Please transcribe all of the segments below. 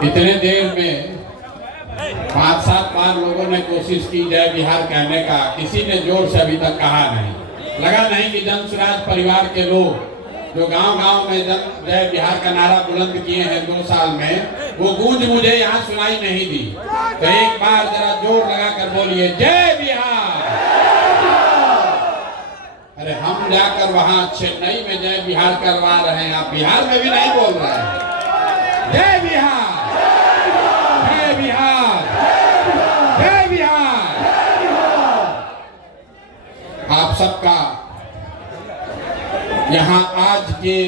इतने देर में 5-7 बार लोगों ने कोशिश की जय बिहार कहने का, किसी ने जोर से अभी तक कहा नहीं। लगा नहीं कि जन स्वराज परिवार के लोग जो गांव-गांव में जय बिहार का नारा बुलंद किए हैं 2 साल में, वो गूंज मुझे यहाँ सुनाई नहीं दी। तो एक बार जरा जोर लगा कर बोलिए जय बिहार। अरे हम जाकर वहां चेन्नई में जय बिहार करवा रहे हैं, आप बिहार में भी नहीं बोल रहे हैं। जय बिहार, जय बिहार, जय बिहार। आप सबका यहाँ आज के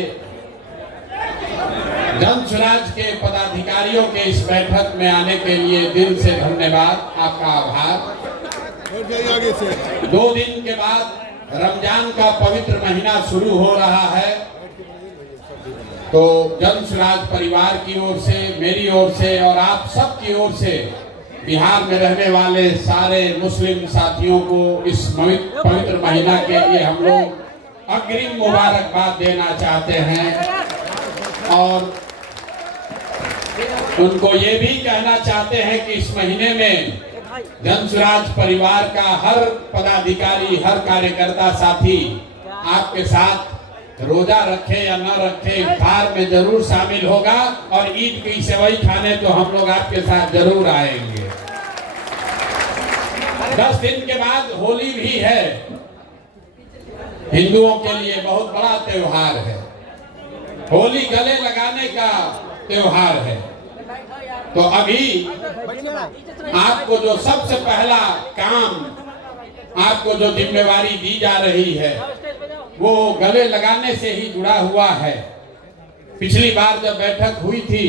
जन स्वराज के पदाधिकारियों के इस बैठक में आने के लिए दिल से धन्यवाद, आपका आभार। 2 दिन के बाद रमजान का पवित्र महीना शुरू हो रहा है, तो जन स्वराज परिवार की ओर से, मेरी ओर से और आप सब की ओर से बिहार में रहने वाले सारे मुस्लिम साथियों को इस पवित्र महीना के लिए हम लोग अग्रिम मुबारकबाद देना चाहते हैं और उनको ये भी कहना चाहते हैं कि इस महीने में जन स्वराज परिवार का हर पदाधिकारी, हर कार्यकर्ता साथी आपके साथ रोजा रखे या न रखे इफ्तार में जरूर शामिल होगा और ईद की सेवई खाने तो हम लोग आपके साथ जरूर आएंगे। 10 दिन के बाद होली भी है, हिंदुओं के लिए बहुत बड़ा त्योहार है। होली गले लगाने का त्योहार है। तो अभी आपको जो सबसे पहला काम, आपको जो जिम्मेवारी दी जा रही है, वो गले लगाने से ही जुड़ा हुआ है। पिछली बार जब बैठक हुई थी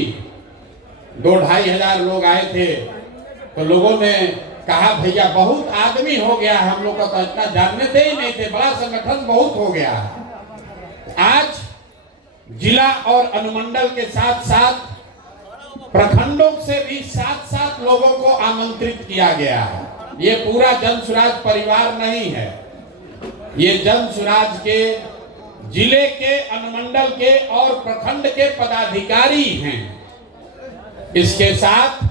2-2.5 हजार लोग आए थे, तो लोगों ने कहा भैया बहुत आदमी हो गया, हम लोग का तो इतना जानते ही नहीं थे, बड़ा संगठन बहुत हो गया। आज जिला और अनुमंडल के साथ साथ प्रखंडों से भी 7-7 लोगों को आमंत्रित किया गया है। ये पूरा जन स्वराज परिवार नहीं है, ये जन स्वराज के जिले के, अनुमंडल के और प्रखंड के पदाधिकारी हैं। इसके साथ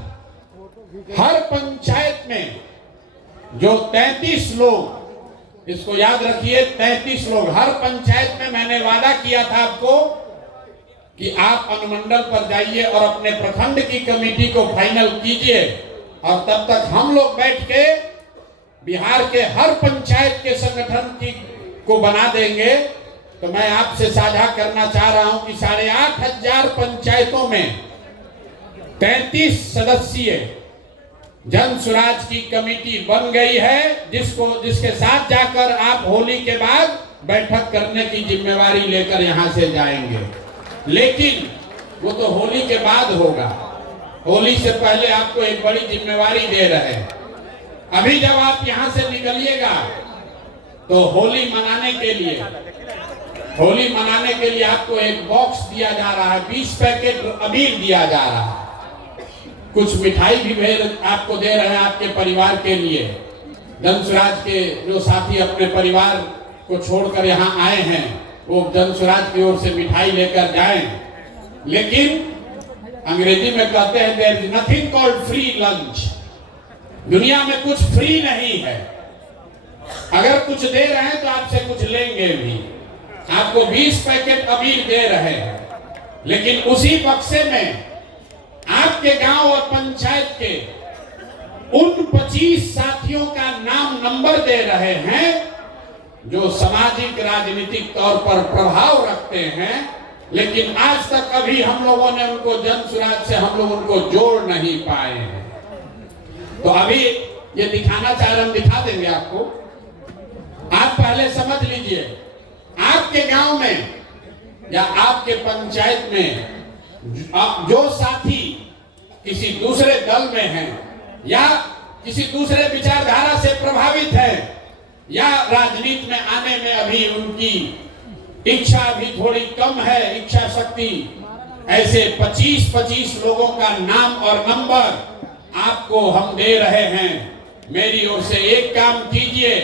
हर पंचायत में जो 33 लोग, इसको याद रखिए 33 लोग, हर पंचायत में मैंने वादा किया था आपको कि आप अनुमंडल पर जाइए और अपने प्रखंड की कमेटी को फाइनल कीजिए और तब तक हम लोग बैठ के बिहार के हर पंचायत के संगठन को बना देंगे। तो मैं आपसे साझा करना चाह रहा हूं कि 8,500 पंचायतों में 33 सदस्यीय जन स्वराज की कमेटी बन गई है, जिसके साथ जाकर आप होली के बाद बैठक करने की जिम्मेवारी लेकर यहां से जाएंगे। लेकिन वो तो होली के बाद होगा, होली से पहले आपको एक बड़ी जिम्मेवारी दे रहे हैं। अभी जब आप यहां से निकलिएगा तो होली मनाने के लिए आपको एक बॉक्स दिया जा रहा है, 20 पैकेट अबीर दिया जा रहा है, कुछ मिठाई भी आपको दे रहे हैं आपके परिवार के लिए। जन स्वराज के जो साथी अपने परिवार को छोड़कर यहाँ आए हैं, वो जन स्वराज की ओर से मिठाई लेकर जाएं। लेकिन अंग्रेजी में कहते हैं there is nothing called free lunch. दुनिया में कुछ फ्री नहीं है, अगर कुछ दे रहे हैं तो आपसे कुछ लेंगे भी। आपको 20 पैकेट अबीर दे रहे हैं, लेकिन उसी बक्से में आपके गांव और पंचायत के उन 25 साथियों का नाम नंबर दे रहे हैं जो सामाजिक राजनीतिक तौर पर प्रभाव रखते हैं, लेकिन आज तक अभी हम लोगों ने उनको जन स्वराज से हम लोग उनको जोड़ नहीं पाए हैं। तो अभी ये दिखाना चाह रहे, हम दिखा देंगे आपको। आप पहले समझ लीजिए, आपके गांव में या आपके पंचायत में जो साथी किसी दूसरे दल में हैं या किसी दूसरे विचारधारा से प्रभावित है या राजनीति में आने में अभी उनकी इच्छा भी थोड़ी कम है, इच्छा शक्ति, ऐसे 25-25 लोगों का नाम और नंबर आपको हम दे रहे हैं। मेरी ओर से एक काम कीजिए,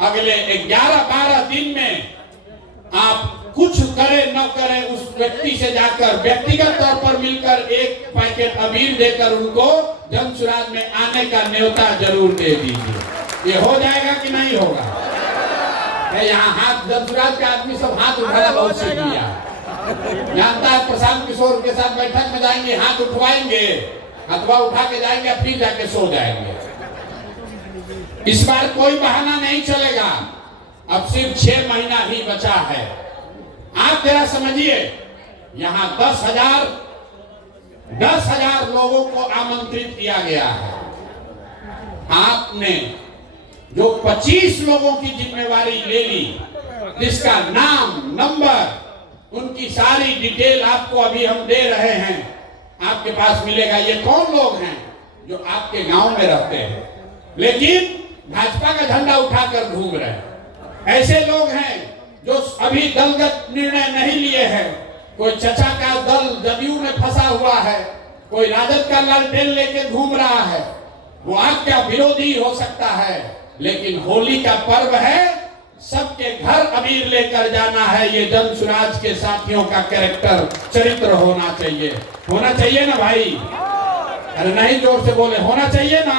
अगले 11-12 दिन में आप कुछ करे न करे उस व्यक्ति से जाकर व्यक्तिगत तौर पर मिलकर एक पैकेट अबीर देकर उनको जन सुराज में आने का न्योता जरूर दे दीजिए। ये हो जाएगा कि नहीं होगा? यहाँ हाथ जन सुराज के आदमी सब हाथ उठाना बहुत सीख लिया, जानता है। प्रशांत किशोर के साथ बैठक में जाएंगे, हाथ उठवाएंगे, हथवा उठा के जाएंगे, फिर जाके सो जाएंगे। इस बार कोई बहाना नहीं चलेगा। अब सिर्फ 6 महीना ही बचा है। आप जरा समझिए, यहाँ 10,000 लोगों को आमंत्रित किया गया है। आपने जो 25 लोगों की जिम्मेवारी ले ली, जिसका नाम, नंबर, उनकी सारी डिटेल आपको अभी हम दे रहे हैं, आपके पास मिलेगा। ये कौन लोग हैं जो आपके गांव में रहते हैं लेकिन भाजपा का झंडा उठाकर घूम रहे हैं? ऐसे लोग हैं जो अभी दलगत निर्णय नहीं लिए हैं। कोई चचा का दल जदयू में फंसा हुआ है, कोई राजद का लालटेन लेके घूम रहा है। वो आपका विरोधी हो सकता है, लेकिन होली का पर्व है, सबके घर अबीर लेकर जाना है। ये जन सुराज के साथियों का कैरेक्टर, चरित्र होना चाहिए। होना चाहिए ना भाई? अरे नहीं, जोर से बोले, होना चाहिए ना।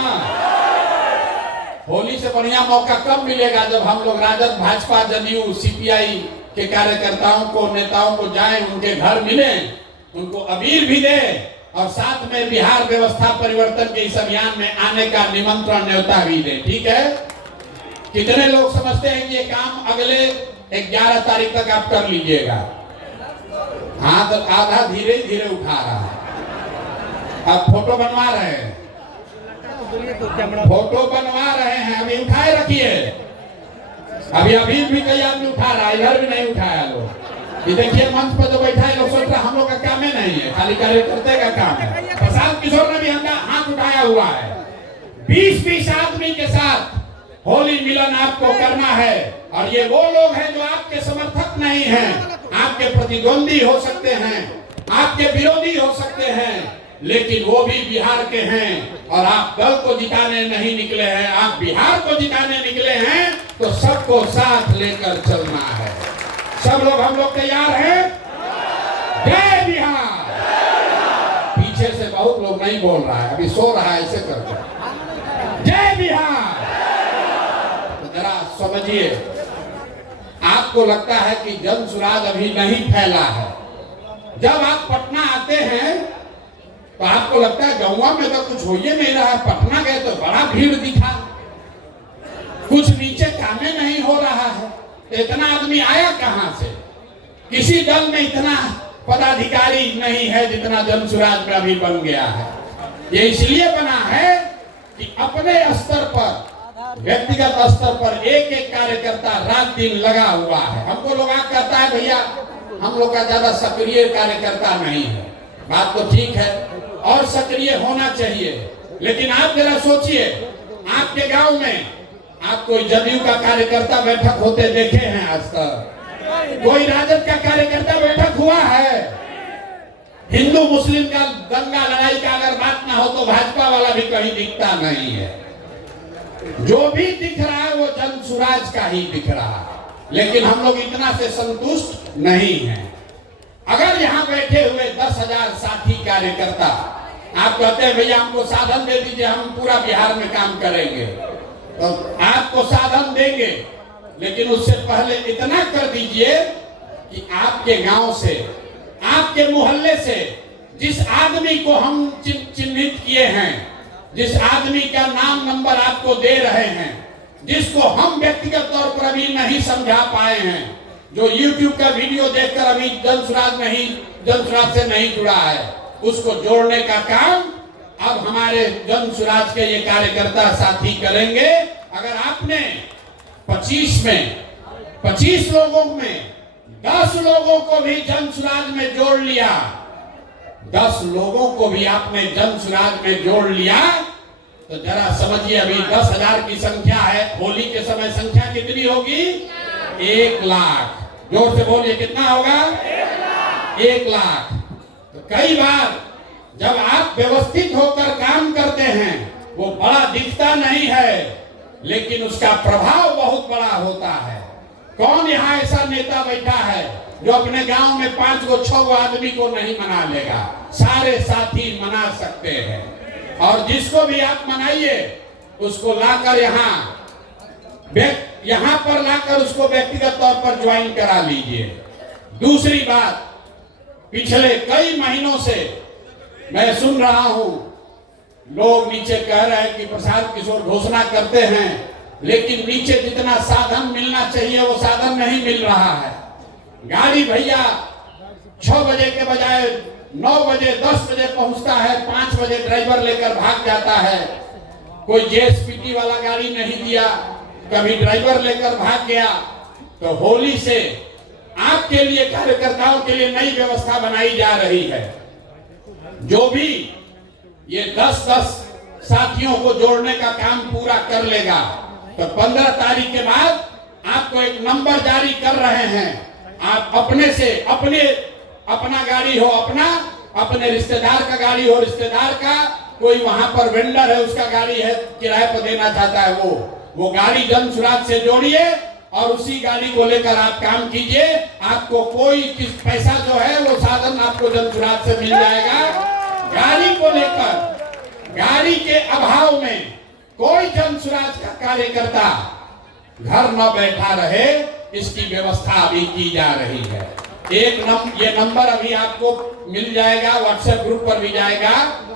होली से बढ़िया मौका कब मिलेगा जब हम लोग राजद, भाजपा, जदयू, सीपीआई के कार्यकर्ताओं को, नेताओं को जाएं, उनके घर मिलें, उनको अबीर भी दें और साथ में बिहार व्यवस्था परिवर्तन के इस अभियान में आने का निमंत्रण, न्योता भी दें। ठीक है? कितने लोग समझते हैं कि ये काम अगले 11 तारीख तक आप कर लीजिएगा? हाथ आधा धीरे धीरे उठा रहा है। अब फोटो बनवा रहे हैं, फोटो बनवा रहे हैं, अभी उठाए रखिए। अभी भी कई आदमी उठा रहा है, इधर भी नहीं उठाया लोग। ये देखिए मंच पर जो बैठा है, लोग सोच रहे हम लोग का काम ही नहीं है, खाली कार्यकर्ता का काम है। प्रशांत किशोर ने भी हाथ उठाया हुआ है। 20-20 आदमी के साथ होली मिलन आपको करना है। और ये वो लोग हैं जो आपके समर्थक नहीं हैं, आपके प्रतिद्वंदी हो सकते हैं, आपके विरोधी हो सकते हैं, लेकिन वो भी बिहार के हैं। और आप दल को जिताने नहीं निकले हैं, आप बिहार को जिताने निकले हैं, तो सबको साथ लेकर चलना है। सब लोग, हम लोग तैयार हैं? जय बिहार। पीछे से बहुत लोग नहीं बोल रहा है, अभी सो रहा है, ऐसे करके जय बिहार। तो जरा समझिए, आपको लगता है कि जन सुराज अभी नहीं फैला है। जब आप पटना आते हैं तो आपको लगता है गौवा में तो कुछ हो ही नहीं रहा है, पटना गए तो बड़ा भीड़ दिखा, कुछ नीचे कामे नहीं हो रहा है। इतना आदमी आया कहां से? किसी दल में इतना पदाधिकारी नहीं है जितना जन सुराज में अभी बन गया है। ये इसलिए बना है कि अपने स्तर पर, व्यक्तिगत स्तर पर एक एक कार्यकर्ता रात दिन लगा हुआ है। हमको लोग कहता है भैया हम लोग का ज्यादा सक्रिय कार्यकर्ता नहीं है। बात तो ठीक है, और सक्रिय होना चाहिए, लेकिन आप जरा सोचिए, आपके गांव में आप कोई जदयू का कार्यकर्ता बैठक होते देखे हैं आज तक? कोई राजद का कार्यकर्ता बैठक हुआ है? हिंदू मुस्लिम का दंगा लड़ाई का अगर बात ना हो तो भाजपा वाला भी कहीं दिखता नहीं है। जो भी दिख रहा है वो जन सुराज का ही दिख रहा है, लेकिन हम लोग इतना से संतुष्ट नहीं हैं। अगर यहाँ बैठे हुए 10,000 साथी कार्यकर्ता आप कहते हैं भैया हमको साधन दे दीजिए, हम पूरा बिहार में काम करेंगे, तो आपको साधन देंगे, लेकिन उससे पहले इतना कर दीजिए कि आपके गांव से, आपके मोहल्ले से जिस आदमी को हम चिन्हित किए हैं, जिस आदमी का नाम नंबर आपको दे रहे हैं, जिसको हम व्यक्तिगत तौर पर अभी नहीं समझा पाए हैं, जो YouTube का वीडियो देखकर अभी जन सुराज से नहीं जुड़ा है, उसको जोड़ने का काम अब हमारे जन सुराज के ये कार्यकर्ता साथी करेंगे। अगर आपने 25 लोगों में 10 लोगों को भी जन सुराज में जोड़ लिया, 10 लोगों को भी आपने जन सुराज में जोड़ लिया, तो जरा समझिए अभी 10,000 की संख्या है, होली के समय संख्या कितनी होगी? 1 लाख। जोर से बोलिए, कितना होगा? 1 लाख। तो कई बार जब आप व्यवस्थित होकर काम करते हैं, वो बड़ा दिखता नहीं है, लेकिन उसका प्रभाव बहुत बड़ा होता है। कौन यहाँ ऐसा नेता बैठा है जो अपने गांव में 5 गो 6 गो आदमी को नहीं मना लेगा? सारे साथी मना सकते हैं। और जिसको भी आप मनाइए उसको लाकर यहाँ पर लाकर उसको व्यक्तिगत तौर पर ज्वाइन करा लीजिए। दूसरी बात, पिछले कई महीनों से मैं सुन रहा हूं, लोग नीचे कह रहे हैं कि प्रशांत किशोर घोषणा करते हैं, लेकिन नीचे जितना साधन मिलना चाहिए वो साधन नहीं मिल रहा है। गाड़ी भैया 6 बजे के बजाय 9 बजे 10 बजे पहुंचता है, 5 बजे ड्राइवर लेकर भाग जाता है। कोई जेएसपीटी वाला गाड़ी नहीं दिया, कभी ड्राइवर लेकर भाग गया। तो होली से आपके लिए, कार्यकर्ताओं के लिए नई व्यवस्था बनाई जा रही है। जो भी ये 10-10 साथियों को जोड़ने का काम पूरा कर लेगा तो 15 तारीख के बाद आपको एक नंबर जारी कर रहे हैं। आप अपने से अपना गाड़ी हो अपने रिश्तेदार का गाड़ी हो रिश्तेदार का, कोई वहां पर वेंडर है उसका गाड़ी है किराए पर देना चाहता है, वो गाड़ी जन सुराज से जोड़िए और उसी गाड़ी को लेकर आप काम कीजिए। आपको कोई पैसा जो है वो साधन आपको जन सुराज से मिल जाएगा। गाड़ी को लेकर, गाड़ी के अभाव में कोई जन सुराज का कार्यकर्ता घर न बैठा रहे, इसकी व्यवस्था अभी की जा रही है। ये नंबर अभी आपको मिल जाएगा, व्हाट्सएप ग्रुप पर भी जाएगा।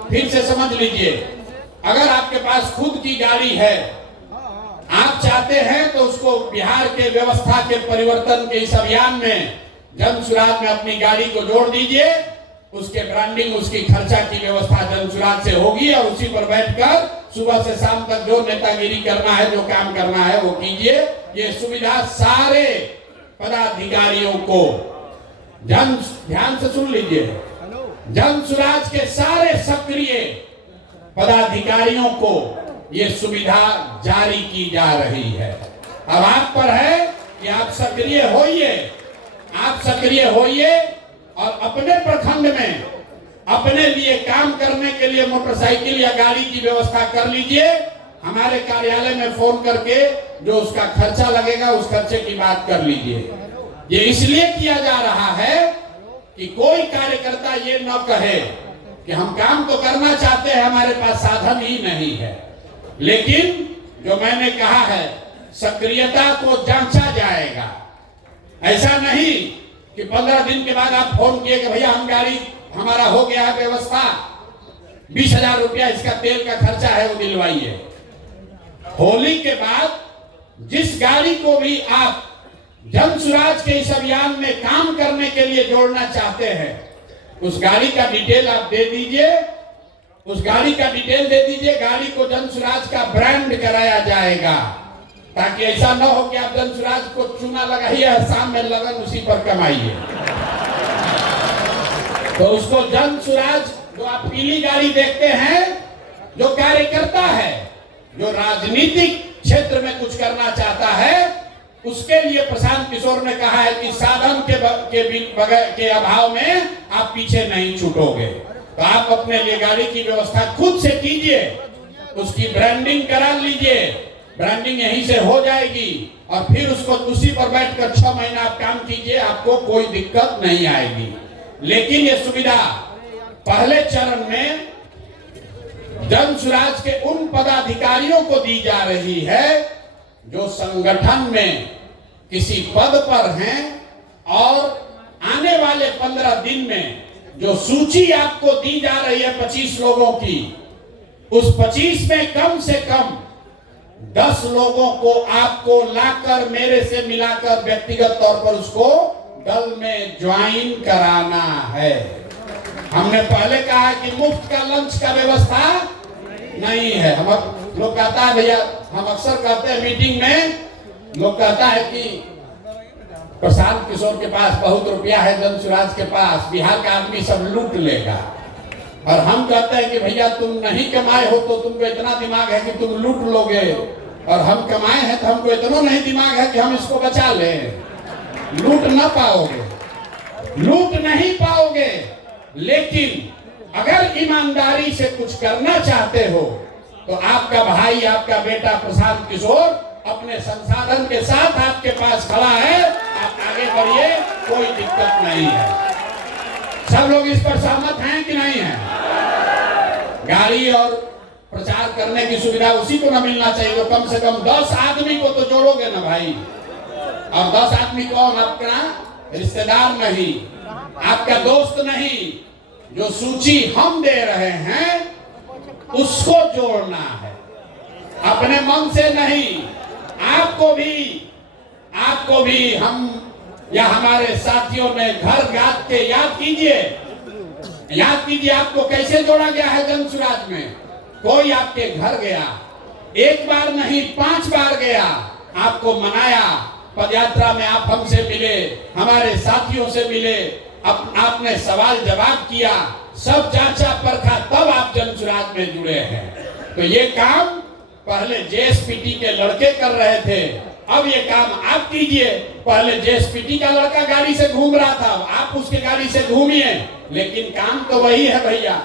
फिर से समझ लीजिए, अगर आपके पास खुद की गाड़ी है, आप चाहते हैं तो उसको बिहार के व्यवस्था के परिवर्तन के इस अभियान में जन सुराज में अपनी गाड़ी को जोड़ दीजिए। उसके ब्रांडिंग, उसकी खर्चा की व्यवस्था जन सुराज से होगी और उसी पर बैठकर सुबह से शाम तक जो नेतागिरी करना है, जो काम करना है वो कीजिए। ये सुविधा सारे पदाधिकारियों को, ध्यान से सुन लीजिए, जन सुराज के सारे सक्रिय पदाधिकारियों को ये सुविधा जारी की जा रही है। अब आप पर है कि आप सक्रिय होइए और अपने प्रखंड में अपने लिए काम करने के लिए मोटरसाइकिल या गाड़ी की व्यवस्था कर लीजिए। हमारे कार्यालय में फोन करके जो उसका खर्चा लगेगा उस खर्चे की बात कर लीजिए। ये इसलिए किया जा रहा है कि कोई कार्यकर्ता ये न कहे कि हम काम तो करना चाहते हैं, हमारे पास साधन ही नहीं है। लेकिन जो मैंने कहा है, सक्रियता को जांचा जाएगा। ऐसा नहीं कि 15 दिन के बाद आप फोन किए कि भैया हम गाड़ी, हमारा हो गया है व्यवस्था, 20,000 रुपया इसका तेल का खर्चा है वो दिलवाइए। होली के बाद जिस गाड़ी को भी आप जन सुराज के इस अभियान में काम करने के लिए जोड़ना चाहते हैं, उस गाड़ी का डिटेल आप दे दीजिए, गाड़ी को जन सुराज का ब्रांड कराया जाएगा, ताकि ऐसा न हो कि आप जन सुराज को चूना लगाइए, शाम में लगन उसी पर कमाइए। तो उसको जन सुराज, जो आप पीली गाड़ी देखते हैं, जो कार्यकर्ता है, जो राजनीतिक क्षेत्र में कुछ करना चाहता है, उसके लिए प्रशांत किशोर ने कहा है कि साधन के अभाव में आप पीछे नहीं छूटोगे। तो आप अपने लिए गाड़ी की व्यवस्था खुद से कीजिए, उसकी ब्रांडिंग करा लीजिए, ब्रांडिंग यहीं से हो जाएगी और फिर उसको उसी पर बैठकर 6 महीना आप काम कीजिए, आपको कोई दिक्कत नहीं आएगी। लेकिन ये सुविधा पहले चरण में जन सुराज के उन पदाधिकारियों को दी जा रही है जो संगठन में किसी पद पर हैं और आने वाले 15 दिन में जो सूची आपको दी जा रही है 25 लोगों की, उस 25 में कम से कम 10 लोगों को आपको लाकर मेरे से मिलाकर व्यक्तिगत तौर पर उसको दल में ज्वाइन कराना है। हमने पहले कहा कि मुफ्त का लंच का व्यवस्था नहीं है। हम लोग कहता है भैया, हम अक्सर कहते हैं मीटिंग में, लोग कहता है कि प्रशांत किशोर के पास बहुत रुपया है, जन सुराज के पास बिहार का आदमी सब लूट लेगा। और हम कहते हैं कि भैया तुम नहीं कमाए हो तो तुमको इतना दिमाग है कि तुम लूट लोगे, और हम कमाए हैं तो हमको इतना नहीं दिमाग है कि हम इसको बचा लें। लूट नहीं पाओगे, लेकिन अगर ईमानदारी से कुछ करना चाहते हो तो आपका भाई, आपका बेटा प्रशांत किशोर अपने संसाधन के साथ आपके पास खड़ा है, आप आगे बढ़िए, कोई दिक्कत नहीं है। सब लोग इस पर सहमत हैं कि नहीं है? गाड़ी और प्रचार करने की सुविधा उसी को न मिलना चाहिए तो कम से कम 10 आदमी को तो जोड़ोगे ना भाई। और 10 आदमी कौन? आपका रिश्तेदार नहीं, आपका दोस्त नहीं, जो सूची हम दे रहे हैं उसको जोड़ना है, अपने मन से नहीं। आपको भी हम या हमारे साथियों ने घर जात के याद कीजिए आपको कैसे जोड़ा गया है जन सुराज में। कोई आपके घर गया, एक बार नहीं 5 बार गया, आपको मनाया, पदयात्रा में आप हमसे मिले, हमारे साथियों से मिले, आपने सवाल जवाब किया, सब जांचा परखा, तब आप जन सुराज में जुड़े हैं। तो ये काम पहले जेएसपीटी के लड़के कर रहे थे, अब ये काम आप कीजिए। पहले जेएसपीटी का लड़का गाड़ी से घूम रहा था, आप उसके गाड़ी से घूमिए, लेकिन काम तो वही है भैया,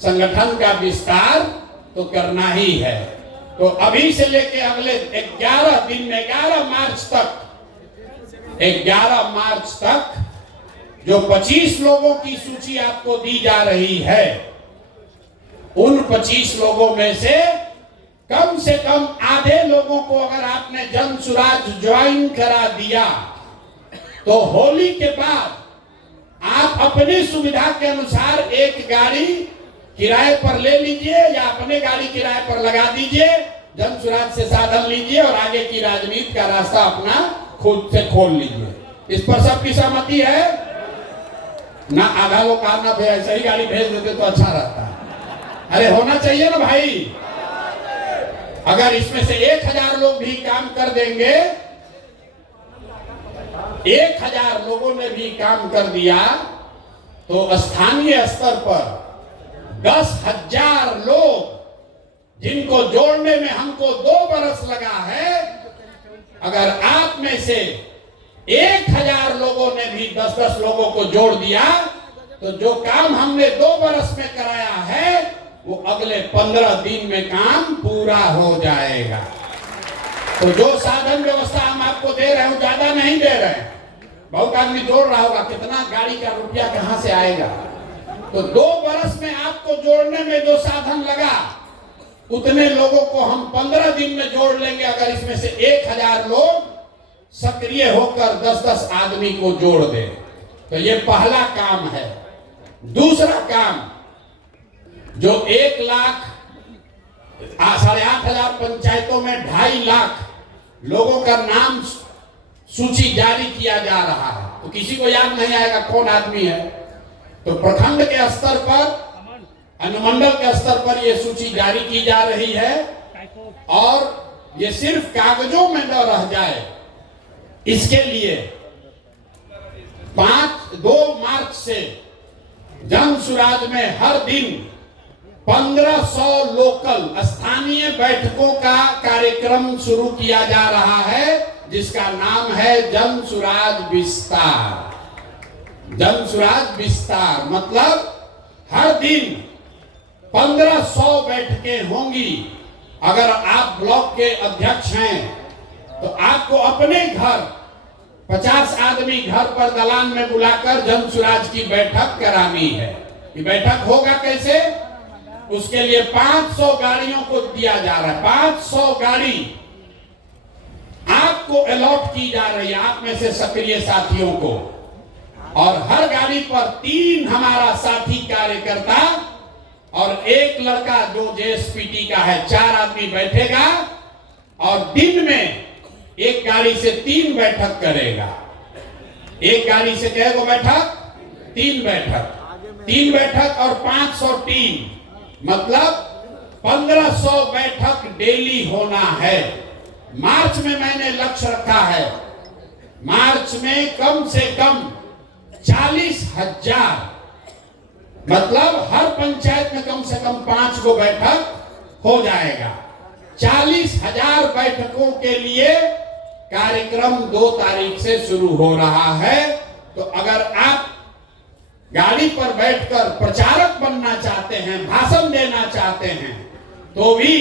संगठन का विस्तार तो करना ही है। तो अभी से लेके अगले 11 दिन में 11 मार्च तक जो 25 लोगों की सूची आपको दी जा रही है, उन 25 लोगों में से कम आधे लोगों को अगर आपने जन सुराज ज्वाइन करा दिया तो होली के बाद आप अपनी सुविधा के अनुसार एक गाड़ी किराए पर ले लीजिए या अपने गाड़ी किराए पर लगा दीजिए, जन सुराज से साधन लीजिए और आगे की राजनीति का रास्ता अपना खुद से खोल लीजिए। इस पर सबकी सहमति है ना? आधा लोग कहना भाई ऐसा ही गाड़ी भेज देते तो अच्छा रहता है। अरे होना चाहिए ना भाई। अगर इसमें से 1000 लोग भी काम कर देंगे, 1000 लोगों ने भी काम कर दिया तो स्थानीय स्तर पर 10,000 लोग, जिनको जोड़ने में हमको 2 बरस लगा है, अगर आप में से 1000 लोगों ने भी 10-10 लोगों को जोड़ दिया तो जो काम हमने 2 बरस में कराया है वो अगले 15 दिन में काम पूरा हो जाएगा। तो जो साधन व्यवस्था हम आपको दे रहे हैं ज्यादा नहीं दे रहे हैं। बहुत आदमी जोड़ रहा होगा कितना गाड़ी का रुपया कहां से आएगा, तो 2 बरस में आपको जोड़ने में जो साधन लगा उतने लोगों को हम 15 दिन में जोड़ लेंगे। अगर इसमें से 1000 लोग सक्रिय होकर 10-10 आदमी को जोड़ दे तो ये पहला काम है। दूसरा काम, जो 1 लाख 8,500 पंचायतों में 2.5 लाख लोगों का नाम सूची जारी किया जा रहा है, तो किसी को याद नहीं आएगा कौन आदमी है। तो प्रखंड के स्तर पर, अनुमंडल के स्तर पर यह सूची जारी की जा रही है और ये सिर्फ कागजों में न रह जाए, इसके लिए 2 मार्च से जन सुराज में हर दिन 1500 लोकल स्थानीय बैठकों का कार्यक्रम शुरू किया जा रहा है, जिसका नाम है जन सुराज विस्तार। जन सुराज विस्तार मतलब हर दिन 1500 बैठकें होंगी। अगर आप ब्लॉक के अध्यक्ष हैं तो आपको अपने घर 50 आदमी घर पर दलान में बुलाकर जन सुराज की बैठक करानी है। ये बैठक होगा कैसे? उसके लिए 500 गाड़ियों को दिया जा रहा है। 500 गाड़ी आपको अलॉट की जा रही है, आप में से सक्रिय साथियों को, और हर गाड़ी पर 3 हमारा साथी कार्यकर्ता और 1 लड़का जो जेएसपीटी का है, 4 आदमी बैठेगा और दिन में एक गाड़ी से 3 बैठक करेगा। एक गाड़ी से कितने बैठक? 3 बैठक। 3 बैठक और 500 टीम, मतलब 1500 बैठक डेली होना है। मार्च में मैंने लक्ष्य रखा है, मार्च में कम से कम 40,000, मतलब हर पंचायत में कम से कम 5 गो बैठक हो जाएगा। 40,000 बैठकों के लिए कार्यक्रम 2 तारीख से शुरू हो रहा है। तो अगर आप गाड़ी पर बैठकर प्रचारक बनना चाहते हैं, भाषण देना चाहते हैं, तो भी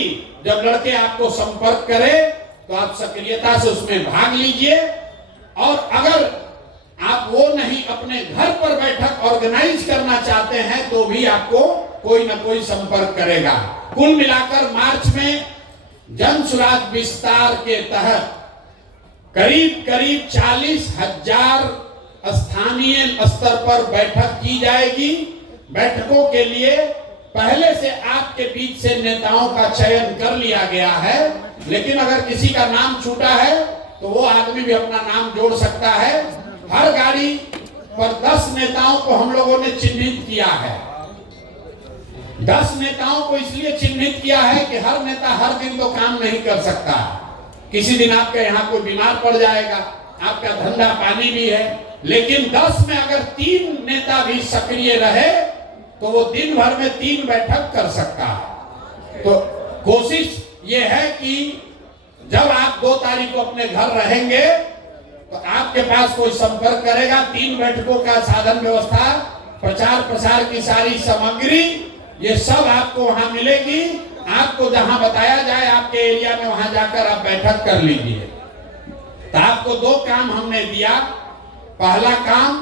जब लड़के आपको संपर्क करें तो आप सक्रियता से उसमें भाग लीजिए। और अगर आप वो नहीं अपने घर पर बैठक ऑर्गेनाइज करना चाहते हैं तो भी आपको कोई ना कोई संपर्क करेगा। कुल मिलाकर मार्च में जन सुराज विस्तार के तहत करीब करीब 40,000 स्थानीय स्तर पर बैठक की जाएगी। बैठकों के लिए पहले से आपके बीच से नेताओं का चयन कर लिया गया है, लेकिन अगर किसी का नाम छूटा है तो वो आदमी भी अपना नाम जोड़ सकता है। हर गाड़ी पर 10 नेताओं को हम लोगों ने चिन्हित किया है। 10 नेताओं को इसलिए चिन्हित किया है कि हर नेता हर दिन तो काम नहीं कर सकता। किसी दिन आपके यहाँ कोई बीमार पड़ जाएगा, आपका धंधा पानी भी है, लेकिन 10 में अगर 3 नेता भी सक्रिय रहे तो वो दिन भर में 3 बैठक कर सकता है। तो कोशिश ये है कि जब आप 2 तारीख को अपने घर रहेंगे तो आपके पास कोई संपर्क करेगा। 3 बैठकों का साधन व्यवस्था, प्रचार प्रसार की सारी सामग्री, ये सब आपको वहां मिलेगी। आपको जहां बताया जाए आपके एरिया में वहां जाकर आप बैठक कर लीजिए। तो आपको 2 काम हमने दिया। पहला काम,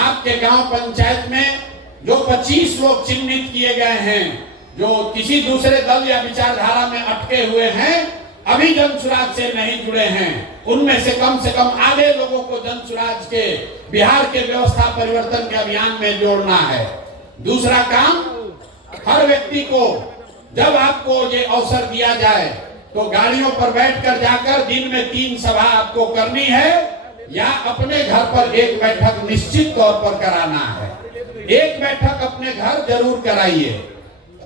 आपके गांव पंचायत में जो 25 लोग चिन्हित किए गए हैं, जो किसी दूसरे दल या विचारधारा में अटके हुए हैं, अभी जन सुराज से नहीं जुड़े हैं, उनमें से कम आधे लोगों को जन सुराज के बिहार के व्यवस्था परिवर्तन के अभियान में जोड़ना है। दूसरा काम, हर व्यक्ति को जब आपको ये अवसर दिया जाए तो गाड़ियों पर बैठकर जाकर दिन में 3 सभा आपको करनी है या अपने घर पर एक बैठक निश्चित तौर पर कराना है। एक बैठक अपने घर जरूर कराइए।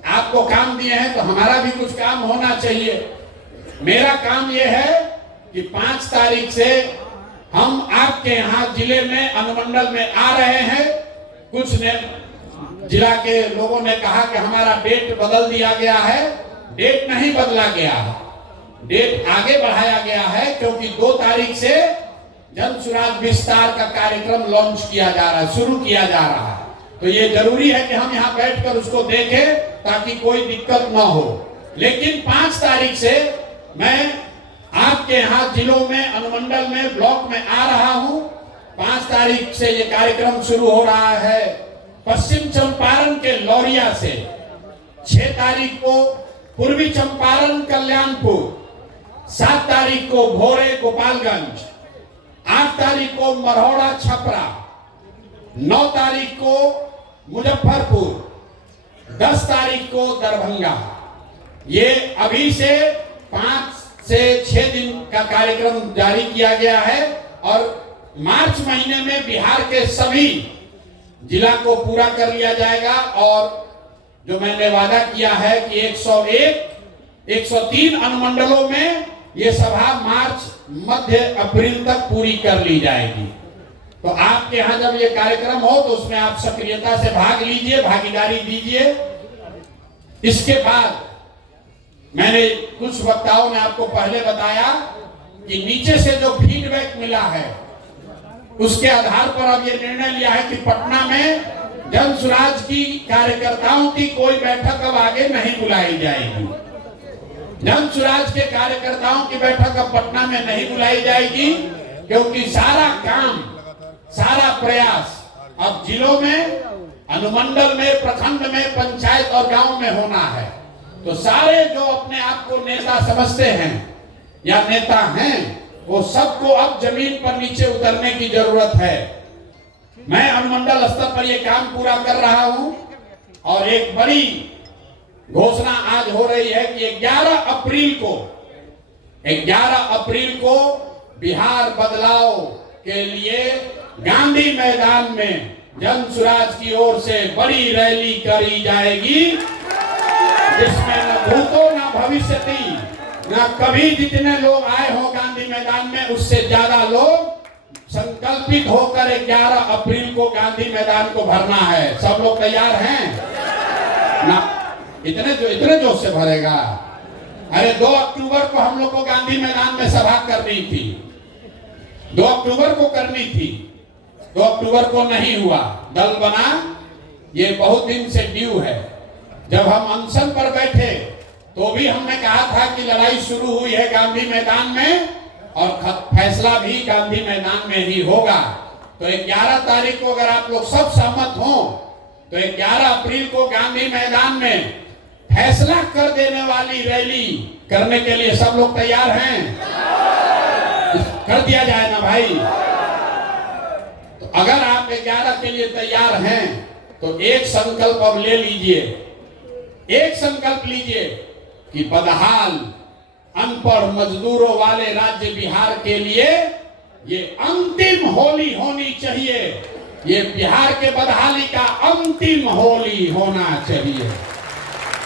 आपको काम दिए हैं तो हमारा भी कुछ काम होना चाहिए। मेरा काम यह है कि 5 तारीख से हम आपके यहाँ जिले में अनुमंडल में आ रहे हैं। कुछ ने जिला के लोगों ने कहा कि हमारा डेट बदल दिया गया है। डेट नहीं बदला गया, डेट आगे बढ़ाया गया है, क्योंकि 2 तारीख से जन सुराज विस्तार का कार्यक्रम लॉन्च किया जा रहा है, शुरू किया जा रहा है। तो ये जरूरी है कि हम यहाँ बैठकर उसको देखें ताकि कोई दिक्कत ना हो। लेकिन 5 तारीख से मैं आपके यहाँ जिलों में, अनुमंडल में, ब्लॉक में आ रहा हूँ। 5 तारीख से ये कार्यक्रम शुरू हो रहा है पश्चिम चंपारण के लौरिया से। 6 तारीख को पूर्वी चंपारण कल्याणपुर, 7 तारीख को भोरे गोपालगंज, 8 तारीख को मरौड़ा छपरा, 9 तारीख को मुजफ्फरपुर, 10 तारीख को दरभंगा। ये अभी से 5 से 6 दिन का कार्यक्रम जारी किया गया है और मार्च महीने में बिहार के सभी जिला को पूरा कर लिया जाएगा। और जो मैंने वादा किया है कि 101, 103 अनुमंडलों में ये सभा मार्च मध्य अप्रैल तक पूरी कर ली जाएगी। तो आपके यहाँ जब ये कार्यक्रम हो तो उसमें आप सक्रियता से भाग लीजिए, भागीदारी दीजिए। इसके बाद मैंने कुछ वक्ताओं ने आपको पहले बताया कि नीचे से जो फीडबैक मिला है उसके आधार पर अब ये निर्णय लिया है कि पटना में जन सुराज की कार्यकर्ताओं की कोई बैठक अब आगे नहीं बुलाई जाएगी। जन सुराज के कार्यकर्ताओं की बैठक अब पटना में नहीं बुलाई जाएगी, क्योंकि सारा काम, सारा प्रयास अब जिलों में, अनुमंडल में, प्रखंड में, पंचायत और गांव में होना है। तो सारे जो अपने आप को नेता समझते हैं या नेता हैं, वो सबको अब जमीन पर नीचे उतरने की जरूरत है। मैं अनुमंडल स्तर पर ये काम पूरा कर रहा हूं और एक बड़ी घोषणा आज हो रही है कि 11 अप्रैल को बिहार बदलाव के लिए गांधी मैदान में जन सुराज की ओर से बड़ी रैली करी जाएगी, जिसमें न भूतो न भविष्यति, न कभी जितने लोग आए हो गांधी मैदान में उससे ज्यादा लोग संकल्पित होकर 11 अप्रैल को गांधी मैदान को भरना है। सब लोग तैयार हैं ना? इतने जोश से भरेगा। अरे 2 अक्टूबर को हम लोग को गांधी मैदान में सभा करनी थी, 2 अक्टूबर को करनी थी, 2 अक्टूबर को नहीं हुआ। दल बना, ये बहुत दिन से ड्यू है। जब हम अनशन पर बैठे तो भी हमने कहा था कि लड़ाई शुरू हुई है गांधी मैदान में और फैसला भी गांधी मैदान में ही होगा। तो 11 तारीख को अगर आप लोग सब सहमत हो तो 11 अप्रैल को गांधी मैदान में फैसला कर देने वाली रैली करने के लिए सब लोग तैयार हैं? कर दिया जाए ना भाई। तो अगर आप 11 के लिए तैयार हैं तो एक संकल्प अब ले लीजिए, एक संकल्प लीजिए कि बदहाल अनपढ़ मजदूरों वाले राज्य बिहार के लिए ये अंतिम होली होनी चाहिए। ये बिहार के बदहाली का अंतिम होली होना चाहिए।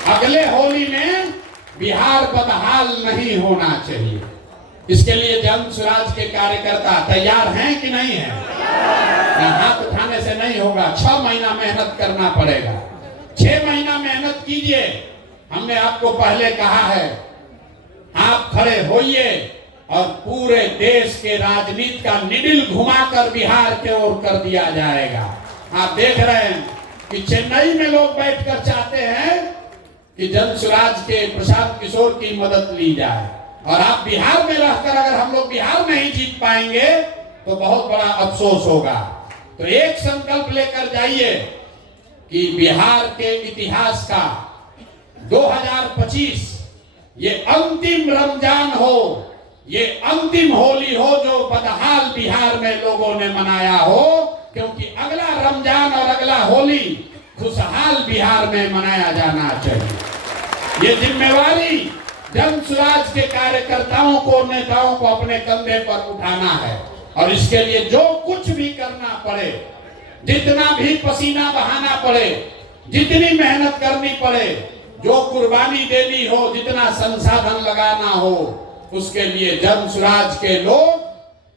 अगले होली में बिहार बदहाल नहीं होना चाहिए। इसके लिए जन स्वराज के कार्यकर्ता तैयार हैं कि नहीं है? हाथ उठाने से नहीं होगा, 6 महीना मेहनत करना पड़ेगा। 6 महीना मेहनत कीजिए। हमने आपको पहले कहा है, आप खड़े होइए और पूरे देश के राजनीति का निडिल घुमाकर बिहार के ओर कर दिया जाएगा। आप देख रहे हैं कि चेन्नई में लोग बैठकर चाहते हैं कि जन स्वराज के प्रशांत किशोर की मदद ली जाए, और आप बिहार में रहकर अगर हम लोग बिहार में ही जीत पाएंगे तो बहुत बड़ा अफसोस होगा। तो एक संकल्प लेकर जाइए कि बिहार के इतिहास का 2025 ये अंतिम रमजान हो, ये अंतिम होली हो जो बदहाल बिहार में लोगों ने मनाया हो, क्योंकि अगला रमजान और अगला होली खुशहाल बिहार में मनाया जाना चाहिए। ये जिम्मेवारी जन स्वराज के कार्यकर्ताओं को, नेताओं को अपने कंधे पर उठाना है, और इसके लिए जो कुछ भी करना पड़े, जितना भी पसीना बहाना पड़े, जितनी मेहनत करनी पड़े, जो कुर्बानी देनी हो, जितना संसाधन लगाना हो, उसके लिए जन स्वराज के लोग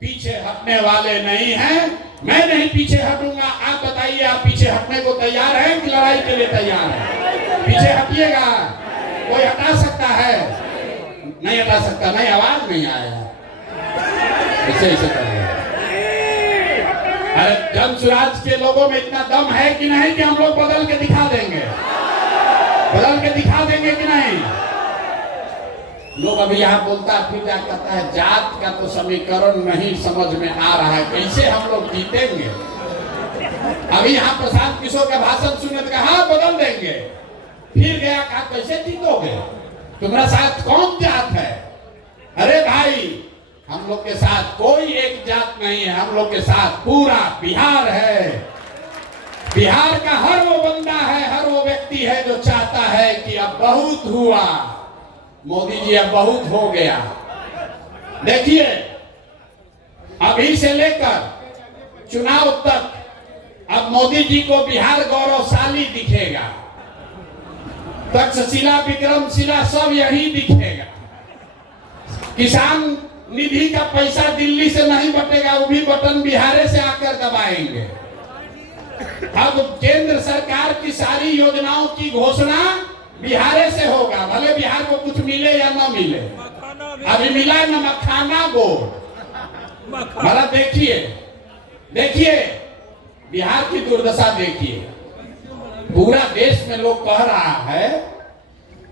पीछे हटने वाले नहीं हैं। मैं नहीं पीछे हटूंगा। आप बताइए, आप पीछे हटने को तैयार हैं कि लड़ाई के लिए तैयार हैं? पीछे हटिएगा। कोई हटा सकता है? नहीं हटा सकता। नहीं, आवाज नहीं आएगा। ऐसे ऐसे करेंगे। अरे जन स्वराज के लोगों में इतना दम है कि नहीं कि हम लोग बदल के दिखा देंगे? बदल के दिखा देंगे कि नहीं? लोग अभी यहाँ बोलता फिर क्या कहता है, जात का तो समीकरण नहीं समझ में आ रहा है, कैसे हम लोग जीतेंगे? अभी यहाँ प्रशांत किशोर का भाषण सुने तो कहा बदल देंगे, फिर गया कहा कैसे जीतोगे? तुम्हारा साथ कौन जात है? अरे भाई, हम लोग के साथ कोई एक जात नहीं है, हम लोग के साथ पूरा बिहार है। बिहार का हर वो बंदा है, हर वो व्यक्ति है जो चाहता है कि अब बहुत हुआ, मोदी जी अब बहुत हो गया। देखिए, अभी से लेकर चुनाव तक अब मोदी जी को बिहार गौरवशाली दिखेगा। तक्षशिला, विक्रमशिला सब यही दिखेगा। किसान निधि का पैसा दिल्ली से नहीं बटेगा, वो भी बटन बिहार से आकर दबाएंगे। अब केंद्र सरकार की सारी योजनाओं की घोषणा बिहार से होगा, भले बिहार को कुछ मिले या न मिले। अभी मिला न मखाना बोर्ड। मतलब देखिए, देखिए बिहार की दुर्दशा देखिए। पूरा देश में लोग कह रहा है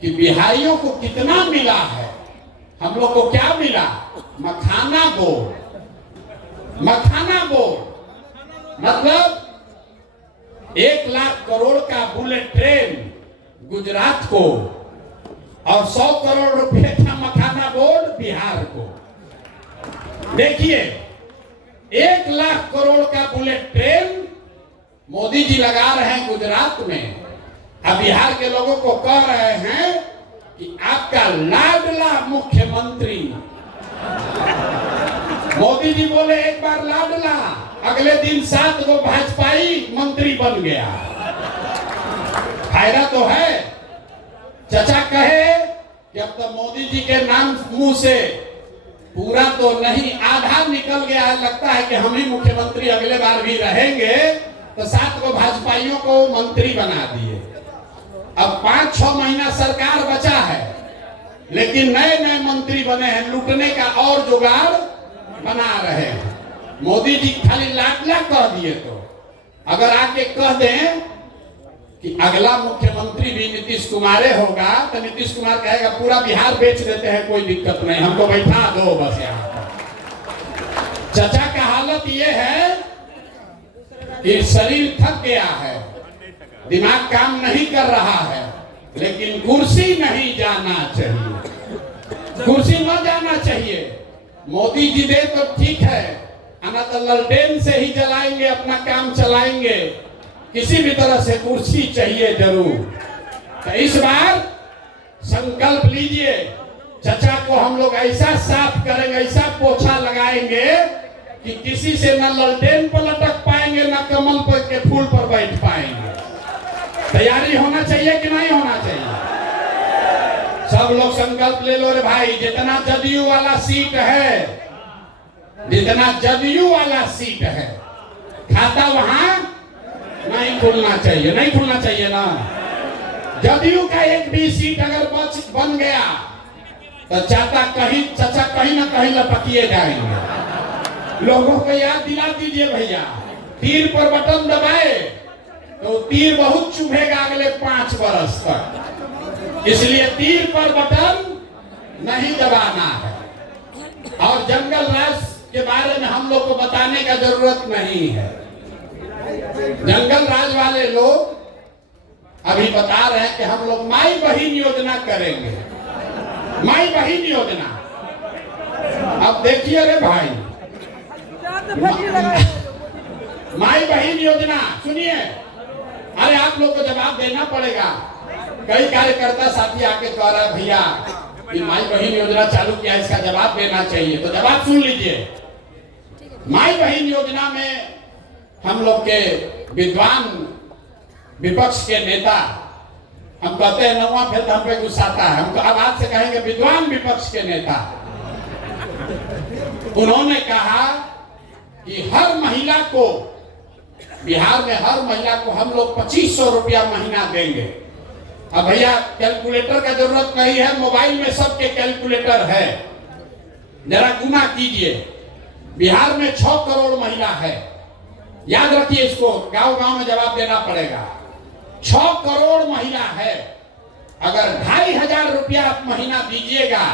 कि बिहारियों को कितना मिला है, हम लोग को क्या मिला? मखाना बोर्ड। मखाना बोर्ड मतलब 1 लाख करोड़ का बुलेट ट्रेन गुजरात को, और 100 करोड़ रुपए का मखाना बोर्ड बिहार को। देखिए, 1 लाख करोड़ का बुलेट ट्रेन मोदी जी लगा रहे हैं गुजरात में। अब बिहार के लोगों को कह रहे हैं कि आपका लाडला मुख्यमंत्री, मोदी जी बोले एक बार लाडला, अगले दिन 7 गो भाजपाई मंत्री बन गया। फायदा तो है। चचा कहे कि अब तो मोदी जी के नाम मुंह से पूरा तो नहीं, आधा निकल गया है, लगता है कि हम ही मुख्यमंत्री अगले बार भी रहेंगे, तो 7 गो भाजपाइयों को मंत्री बना दिए। अब 5-6 महीना सरकार बचा है, लेकिन नए नए मंत्री बने हैं, लूटने का और जुगाड़ बना रहे हैं। मोदी जी खाली लाडला कह दिए, तो अगर आके कह दें कि अगला मुख्यमंत्री भी नीतीश कुमार होगा तो नीतीश कुमार कहेगा पूरा बिहार बेच देते हैं, कोई दिक्कत नहीं, हमको बैठा दो बस यहाँ पर। चाचा का हालत ये है कि शरीर थक गया है, दिमाग काम नहीं कर रहा है, लेकिन कुर्सी नहीं जाना चाहिए, कुर्सी न जाना चाहिए। मोदी जी दे तो ठीक है, आना तो ललटेन से ही जलाएंगे, अपना काम चलाएंगे, किसी भी तरह से कुर्सी चाहिए जरूर। तो इस बार संकल्प लीजिए, चचा को हम लोग ऐसा साफ करेंगे, ऐसा पोछा लगाएंगे कि किसी से न ललटेन पर लटक पाएंगे, न कमल पर के फूल पर बैठ पाएंगे। तैयारी होना चाहिए कि नहीं होना चाहिए? सब लोग संकल्प ले लो रे भाई। जितना जदयू वाला सीट है, जितना जदयू वाला सीट है, खाता वहां नहीं खुलना चाहिए, नहीं खुलना चाहिए ना। जदयू का एक भी सीट अगर बन गया तो चाचा कहीं ना कहीं लपकिए जाएंगे। लोगों को याद दिला दीजिए भैया, तीर पर बटन दबाए तो तीर बहुत चुभेगा अगले 5 वर्ष तक, इसलिए तीर पर बटन नहीं दबाना है। और जंगल राज के बारे में हम लोग को बताने का जरूरत नहीं है। जंगल राज वाले लोग अभी बता रहे हैं कि हम लोग माई बहन योजना करेंगे, माई बहन योजना। अब देखिए रे भाई, माई बहन योजना सुनिए, अरे आप लोग को जवाब देना पड़ेगा। कई कार्यकर्ता साथी आके कह रहा है भैया कि माई बहन योजना चालू किया, इसका जवाब देना चाहिए। तो जवाब सुन लीजिए। माई बहन योजना में हम लोग के विद्वान विपक्ष के नेता, हम कहते हैं नौवां फिर हम पे गुस्साता है, हमको आवाज से कहेंगे विद्वान विपक्ष के नेता, उन्होंने कहा कि हर महिला को, बिहार में हर महिला को हम लोग 2500 रुपया महीना देंगे। अब भैया कैलकुलेटर का जरूरत नहीं है, मोबाइल में सबके कैलकुलेटर है, जरा गुना कीजिए। बिहार में 6 करोड़ महिला है, याद रखिए इसको, गांव गांव में जवाब देना पड़ेगा। 6 करोड़ महिला है, अगर 2500 रुपया आप महीना दीजिएगा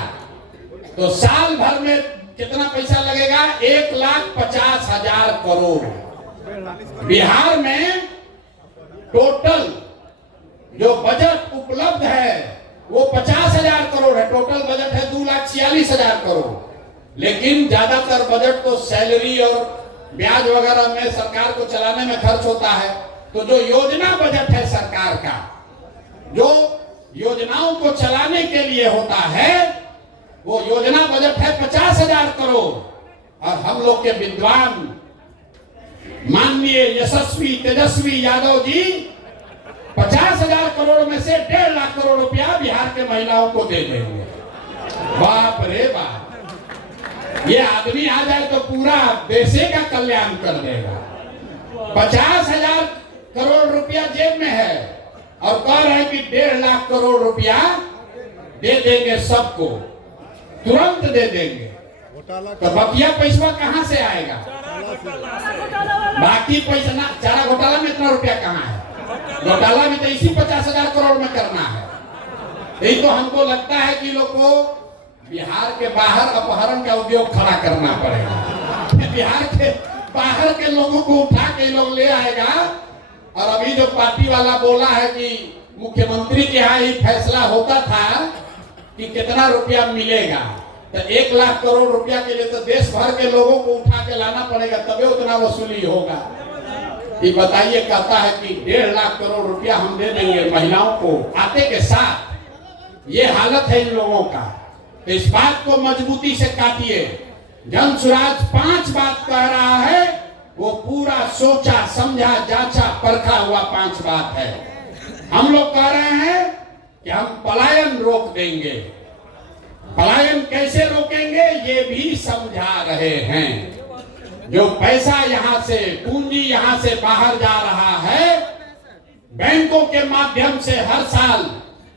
तो साल भर में कितना पैसा लगेगा? 1,50,000 करोड़। बिहार में टोटल जो बजट उपलब्ध है वो 50,000 करोड़ है। टोटल बजट है 2,46,000 करोड़, लेकिन ज्यादातर बजट तो सैलरी और ब्याज वगैरह में सरकार को चलाने में खर्च होता है। तो जो योजना बजट है सरकार का, जो योजनाओं को चलाने के लिए होता है, वो योजना बजट है 50,000 करोड़। और हम लोग के विद्वान माननीय यशस्वी तेजस्वी यादव जी 50,000 करोड़ में से 1.5 लाख करोड़ रुपया बिहार के महिलाओं को दे देंगे। बाप रे बाप, ये आदमी आ जाए तो पूरा देश का कल्याण कर देगा। 50,000 करोड़ रुपया जेब में है और कह रहे हैं कि 1.5 लाख करोड़ रुपया दे देंगे सबको, तुरंत दे देंगे। तो बकिया पैसा कहां से आएगा? बाकी पैसा ना, चारा घोटाला में इतना रुपया कहां है? घोटाला में तो इसी 50,000 करोड़ में करना है। यही तो हमको लगता है कि लोग को बिहार के बाहर अपहरण का उद्योग खड़ा करना पड़ेगा। बिहार के बाहर के लोगों को उठा के लोग ले आएगा। और अभी जो पार्टी वाला बोला है कि मुख्यमंत्री के यहाँ ही फैसला होता था कि कितना रुपया मिलेगा, तो 1 लाख करोड़ रुपया के लिए तो देश भर के लोगों को उठा के लाना पड़ेगा, तभी उतना वसूली होगा। ये बताइए, कहता है कि 1.5 लाख करोड़ रुपया हम दे देंगे महिलाओं को आते के साथ। ये हालत है इन लोगों का। तो इस बात को मजबूती से काटिए। जनसुराज 5 बात कह रहा है, वो पूरा सोचा समझा जांचा परखा हुआ 5 बात है। हम लोग कह रहे हैं कि हम पलायन रोक देंगे। पलायन कैसे रोकेंगे ये भी समझा रहे हैं। जो पैसा यहाँ से, पूंजी यहाँ से बाहर जा रहा है, बैंकों के माध्यम से हर साल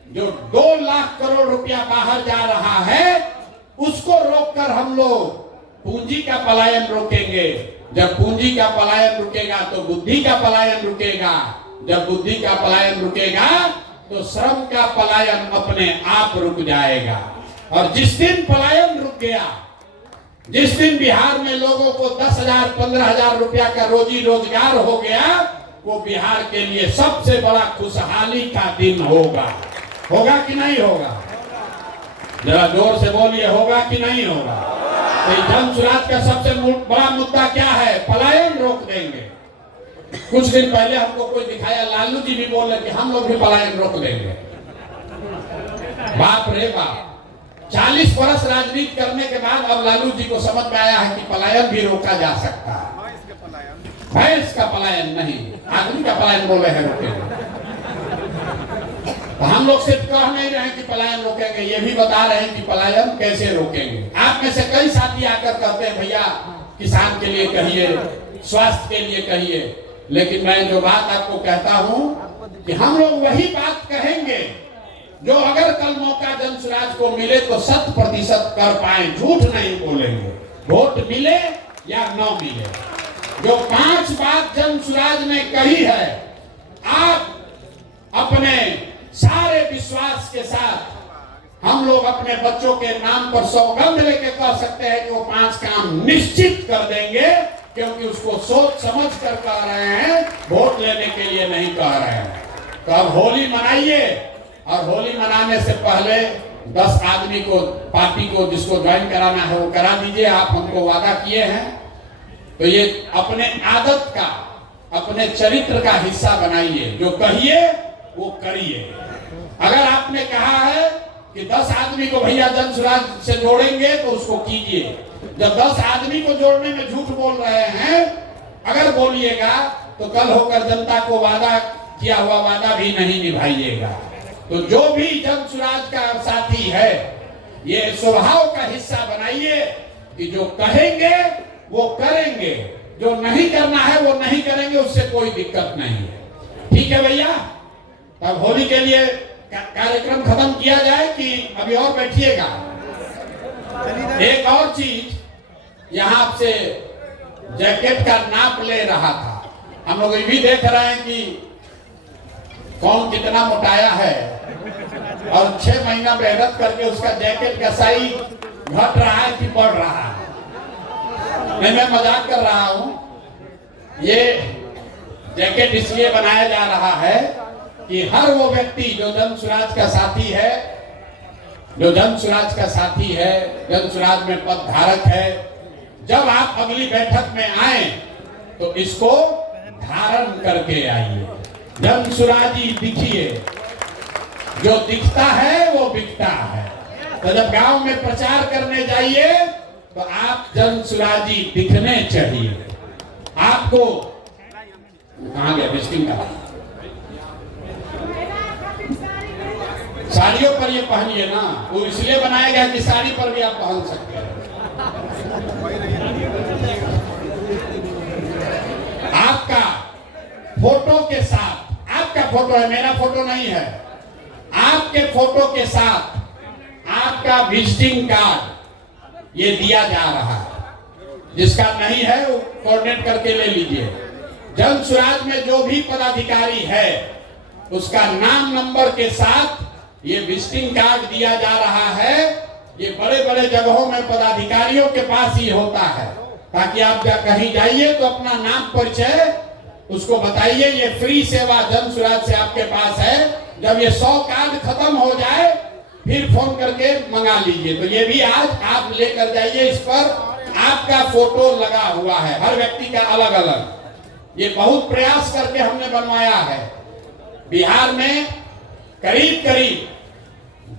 जो 2 लाख करोड़ रुपया बाहर जा रहा है, उसको रोककर हम लोग पूंजी का पलायन रोकेंगे। जब पूंजी का पलायन रुकेगा तो बुद्धि का पलायन रुकेगा। जब बुद्धि का पलायन रुकेगा तो श्रम का पलायन अपने आप रुक जाएगा। और जिस दिन पलायन रुक गया, जिस दिन बिहार में लोगों को 10,000 15,000 रुपया का रोजी रोजगार हो गया, वो बिहार के लिए सबसे बड़ा खुशहाली का दिन होगा। होगा कि नहीं होगा? जरा जोर से बोलिए, होगा कि नहीं होगा? तो जन सुराज का सबसे बड़ा मुद्दा क्या है? पलायन रोक देंगे। कुछ दिन पहले हमको कोई दिखाया, लालू जी भी बोल रहे कि हम लोग भी पलायन रोक देंगे। बाप रे बाप, 40 वर्ष राजनीति करने के बाद अब लालू जी को समझ में आया है कि पलायन भी रोका जा सकता है। भैंस का पलायन नहीं, आदमी का पलायन बोले हैं रोकेंगे। तो हम लोग सिर्फ कह नहीं रहे कि पलायन रोकेंगे, ये भी बता रहे हैं कि पलायन कैसे रोकेंगे। आप में से कई साथी आकर कहते हैं भैया किसान के लिए कहिए, स्वास्थ्य के लिए कहिए, लेकिन मैं जो बात आपको कहता हूं कि हम लोग वही बात कहेंगे जो अगर कल मौका जन सुराज को मिले तो 100% कर पाए, झूठ नहीं बोलेंगे। वोट मिले या न मिले, जो 5 बात जन सुराज ने कही है, आप अपने सारे विश्वास के साथ हम लोग अपने बच्चों के नाम पर सौगंध लेके कह सकते हैं कि वो 5 काम निश्चित कर देंगे, क्योंकि उसको सोच समझ कर कह रहे हैं, वोट लेने के लिए नहीं कह रहे हैं। तो अब होली मनाइए, और होली मनाने से पहले 10 आदमी को, पार्टी को जिसको ज्वाइन कराना है वो करा दीजिए। आप हमको वादा किए हैं, तो ये अपने आदत का, अपने चरित्र का हिस्सा बनाइए। जो कहिए वो करिए। अगर आपने कहा है कि 10 आदमी को भैया जन सुराज से जोड़ेंगे तो उसको कीजिए। जब 10 आदमी को जोड़ने में झूठ बोल रहे हैं, अगर बोलिएगा तो कल होकर जनता को वादा किया हुआ वादा भी नहीं निभाइएगा। तो जो भी जन सुराज का साथी है, ये स्वभाव का हिस्सा बनाइए कि जो कहेंगे वो करेंगे, जो नहीं करना है वो नहीं करेंगे, उससे कोई दिक्कत नहीं है। ठीक है भैया? तब होली के लिए कार्यक्रम खत्म किया जाए कि अभी और बैठिएगा? एक और चीज, यहाँ आपसे जैकेट का नाप ले रहा था। हम लोग ये भी देख रहे हैं कि कौन कितना मोटाया है, और 6 महीना मेहनत करके उसका जैकेट का साइज घट रहा है कि बढ़ रहा है। नहीं, मैं मजाक कर रहा हूं। ये जैकेट इसलिए बनाया जा रहा है कि हर वो व्यक्ति जो जन सुराज का साथी है, जो जन सुराज का साथी है, जन सुराज में पद धारक है, जब आप अगली बैठक में आए तो इसको धारण करके आइए। जन सुराजी दिखिए, जो दिखता है वो बिकता है। तो जब गांव में प्रचार करने जाइए तो आप जन सुराजी दिखने चाहिए। आपको कहां गया विजिटिंग का? साड़ियों पर ये पहनिए ना, वो इसलिए बनाया गया कि साड़ी पर भी आप पहन सकते हैं। आपका फोटो के साथ, आपका फोटो है, मेरा फोटो नहीं है, आपके फोटो के साथ आपका विजिटिंग कार्ड ये दिया जा रहा है। जिसका नहीं है वो कोऑर्डिनेट करके ले लीजिए। जन सुराज में जो भी पदाधिकारी है उसका नाम नंबर के साथ ये विजिटिंग कार्ड दिया जा रहा है। ये बड़े बड़े जगहों में पदाधिकारियों के पास ही होता है, ताकि आप कहीं जाइए तो अपना नाम परिचय उसको बताइए। ये फ्री सेवा जन सुराज से आपके पास है। जब ये 100 कार्ड खत्म हो जाए फिर फोन करके मंगा लीजिए। तो ये भी आज आप लेकर जाइए। इस पर आपका फोटो लगा हुआ है, हर व्यक्ति का अलग अलग। ये बहुत प्रयास करके हमने बनवाया है। बिहार में करीब करीब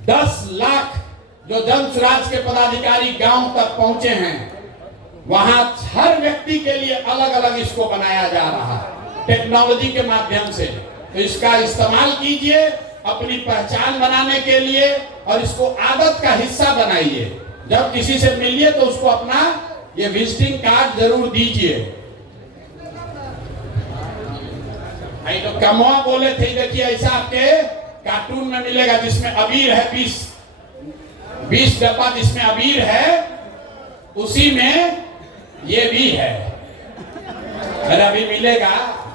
10 लाख जो जन सुराज के पदाधिकारी गांव तक पहुंचे हैं, वहां हर व्यक्ति के लिए अलग अलग इसको बनाया जा रहा है टेक्नोलॉजी के माध्यम से। तो इसका इस्तेमाल कीजिए अपनी पहचान बनाने के लिए, और इसको आदत का हिस्सा बनाइए। जब किसी से मिलिए तो उसको अपना ये विजिटिंग कार्ड जरूर दीजिए। तो कमवा बोले थे, देखिए ऐसा आपके कार्टून में मिलेगा जिसमें अबीर है, 20 डब्बा जिसमें अबीर है, उसी में ये भी है। अरे अभी मिलेगा,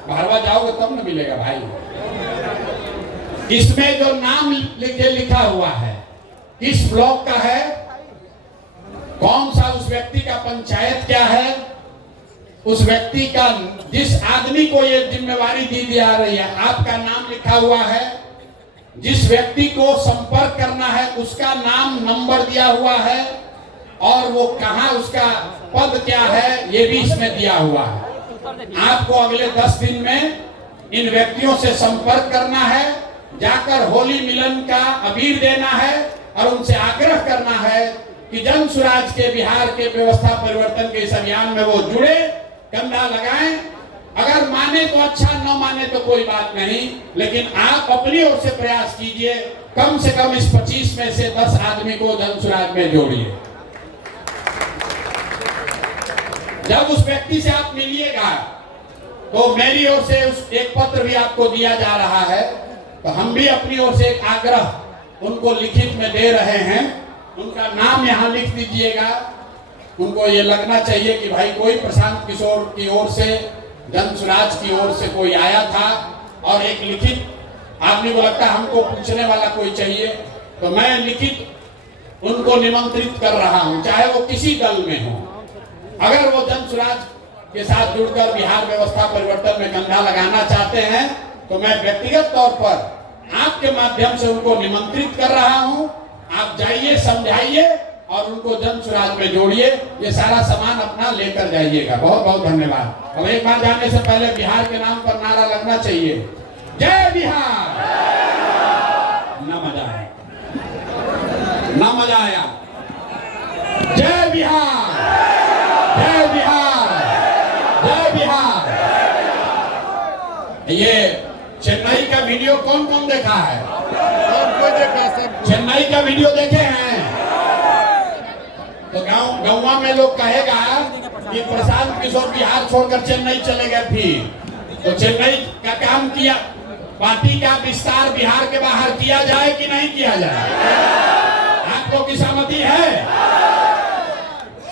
बाहरवा जाओगे तब न मिलेगा भाई। इसमें जो नाम लिखा हुआ है किस ब्लॉक का है, कौन सा उस व्यक्ति का पंचायत क्या है, उस व्यक्ति का जिस आदमी को ये जिम्मेवारी दी जा रही है आपका नाम लिखा हुआ है, जिस व्यक्ति को संपर्क करना है उसका नाम नंबर दिया हुआ है और वो कहां उसका पद क्या है ये भी इसमें दिया हुआ है। आपको अगले 10 दिन में इन व्यक्तियों से संपर्क करना है, जाकर होली मिलन का अबीर देना है और उनसे आग्रह करना है कि जन स्वराज के बिहार के व्यवस्था परिवर्तन के इस अभियान में वो जुड़े, कंधा लगाएं। अगर माने तो अच्छा, न माने तो कोई बात नहीं, लेकिन आप अपनी ओर से प्रयास कीजिए, कम से कम इस 25 में से 10 आदमी को जन स्वराज में जोड़िए। जब उस व्यक्ति से आप मिलिएगा तो मेरी ओर से उस एक पत्र भी आपको दिया जा रहा है, तो हम भी अपनी ओर से एक आग्रह उनको लिखित में दे रहे हैं। उनका नाम यहाँ लिख दीजिएगा। उनको ये लगना चाहिए कि भाई कोई प्रशांत किशोर की ओर से, जन स्वराज की ओर से कोई आया था और एक लिखित आदमी को लगता है हमको पूछने वाला कोई चाहिए, तो मैं लिखित उनको निमंत्रित कर रहा हूं, चाहे वो किसी दल में हो। अगर वो जन स्वराज के साथ जुड़कर बिहार व्यवस्था परिवर्तन में कंधा लगाना चाहते हैं तो मैं व्यक्तिगत तौर पर आपके माध्यम से उनको निमंत्रित कर रहा हूं। आप जाइए, समझाइए और उनको जन स्वराज में जोड़िए। ये सारा सामान अपना लेकर जाइएगा। बहुत बहुत धन्यवाद। अब एक बार जाने से पहले बिहार के नाम पर नारा लगना चाहिए, जय बिहार। ना मजा आया, ना मजा आया। जय बिहार, जय बिहार, जय बिहार। ये चेन्नई का वीडियो कौन कौन देखा है? सबको देखा, सब चेन्नई का वीडियो देखे हैं? तो गाँव में लोग कहेगा कि प्रशांत किशोर बिहार छोड़कर चेन्नई चले गए। फिर तो चेन्नई का काम किया, पार्टी का विस्तार बिहार के बाहर किया जाए कि नहीं किया जाए? आपको की सहमति है?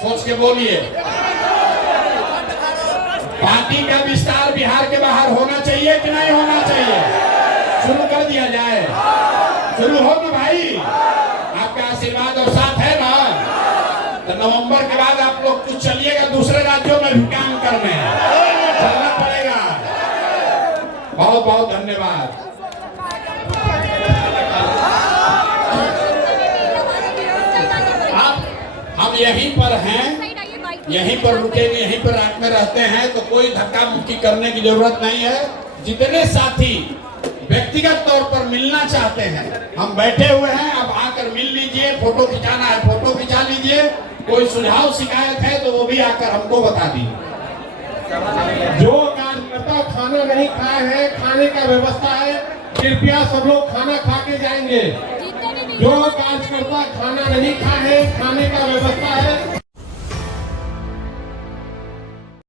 सोच के बोलिए। पार्टी का विस्तार बिहार के बाहर होना चाहिए कि नहीं होना चाहिए? शुरू कर दिया जाए। शुरू हो ना भाई, आपका आशीर्वाद और साथ है ना? तो नवंबर के बाद आप लोग कुछ चलिएगा दूसरे राज्यों में भी काम करने, चलना पड़ेगा। बहुत बहुत धन्यवाद। हम यहीं पर हैं, यहीं पर रुकेंगे, यहीं पर रात में रहते हैं, तो कोई धक्का मुक्की करने की जरूरत नहीं है। जितने साथी व्यक्तिगत तौर पर मिलना चाहते हैं, हम बैठे हुए हैं, अब आकर मिल लीजिए। फोटो खिंचाना है फोटो खिंचा लीजिए। कोई सुझाव शिकायत है तो वो भी आकर हमको बता दीजिए। जो कार्यकर्ता खाना नहीं खाए हैं, खाने का व्यवस्था है, कृपया सब लोग खाना खा के जाएंगे। जो कार्यकर्ता खाना नहीं खाए हैं, खाने का